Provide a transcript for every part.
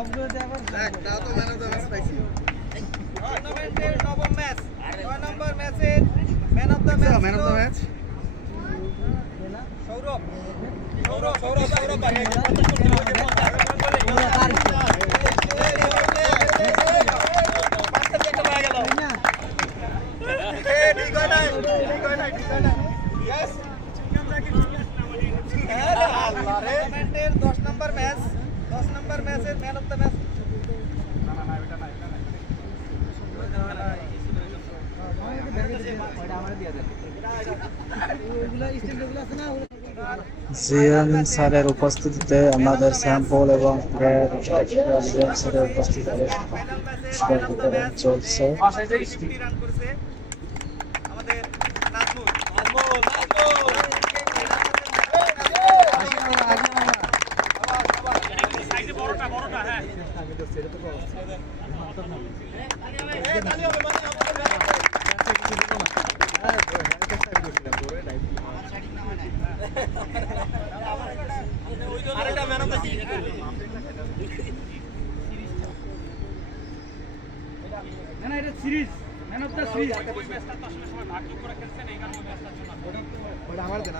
টুর্নামেন্টের নবম ম্যাচ 9 নম্বর ম্যাচের man of the match Sourav Sourav Sourav Sourav টুর্নামেন্টের 10 নম্বর ম্যাচের man of the match GM স্যারের উপস্থিতিতে আমাদের স্যাম্পল এবং জিএম স্যারের উপস্থিতিতে চলছে। 50 রান করেছে আমাদের নাজমুল সাইডে বড়টা হ্যাঁ আরেকটা ম্যান অফ দ্য সিরিজ না এটা series man of the series ওই ম্যাচটা তো আসলে সবাই ভাগ করে খেলছেন এই কারণে ম্যাচটার জন্য ওটা আমার দেন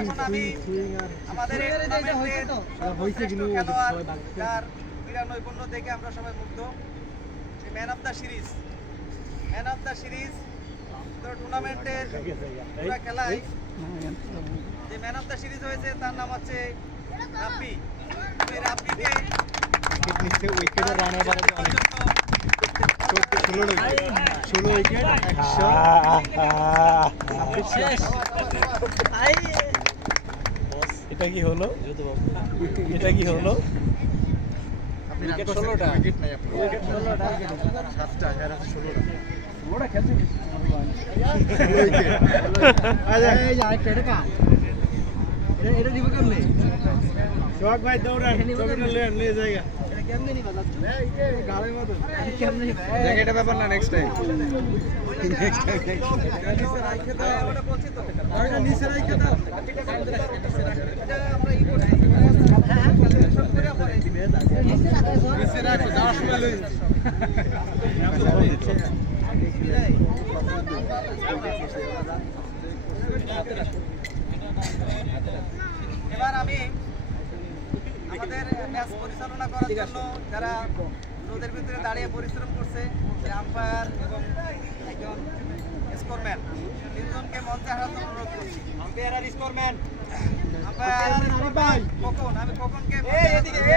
এখন আমি আমাদের এই টুর্নামেন্টের সর্বশ্রেষ্ঠ খেলোয়াড় যার ক্রীড়া নৈপুণ্য দেখে আমরা সবাই মুগ্ধ সেই ম্যান অফ দ্য সিরিজ তো টুর্নামেন্টের পুরো খেলায় যে ম্যান অফ দ্য সিরিজ হয়েছে তার নাম হচ্ছে রাব্বি। এই রাব্বিকে উইকেটের রানের বারে 16 উইকেট 100 এটা কি হলো? এটা কি হলো? উইকেট 16টা উইকেট নাই আপনার উইকেট 16টা 7টা এর আছে 16টা 16টা খেলছে উইকেট আরে এই যে আরেকটা এটা কা এটা দিব কেমনে শোক ভাই দৌড়ান ছবিটা নিয়ে জায়গা এটা কেমনে নিবা যাচ্ছে এই গাড়ির মতো কেমনে নিবা জায়গা এটা ব্যাপার না নেক্সট টাইম নিচে রাখে দাও ওটা বলছি তো ওটা নিচে রাখে দাও এটা আমরা ই করছি হ্যাঁ সব করে পরে নিচে রাখো যাওয়ার সময় লই এবার আমি আমাদের ম্যাচ পরিচালনা করার জন্য যারা রোদের ভিতরে দাঁড়িয়ে পরিশ্রম করছে যে আম্পায়ার এবং একজন স্কোরম্যান তিনজনকে মঞ্চে আসার জন্য অনুরোধ করছি। আম্পায়ার আর স্কোরম্যান আম্পায়ার কখন আমি কখনকে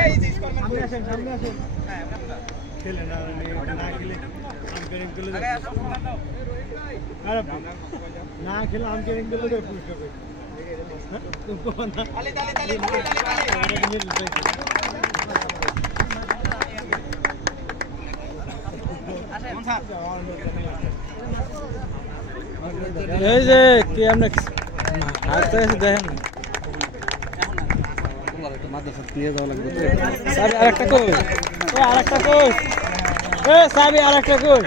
এই যে স্কোরম্যান সামনে আসেন হ্যাঁ খেলে না খেলে আম্পায়ারিং করলে আগে আসো আরে না খেলে আম্পায়ারিং করলে পুরস্কার পাবে তালি তালি তালি এই যে কি আপনি হাতে দেখেন সাবি আরেকটা কই আরেকটা কই এ সাবি আরেকটা কই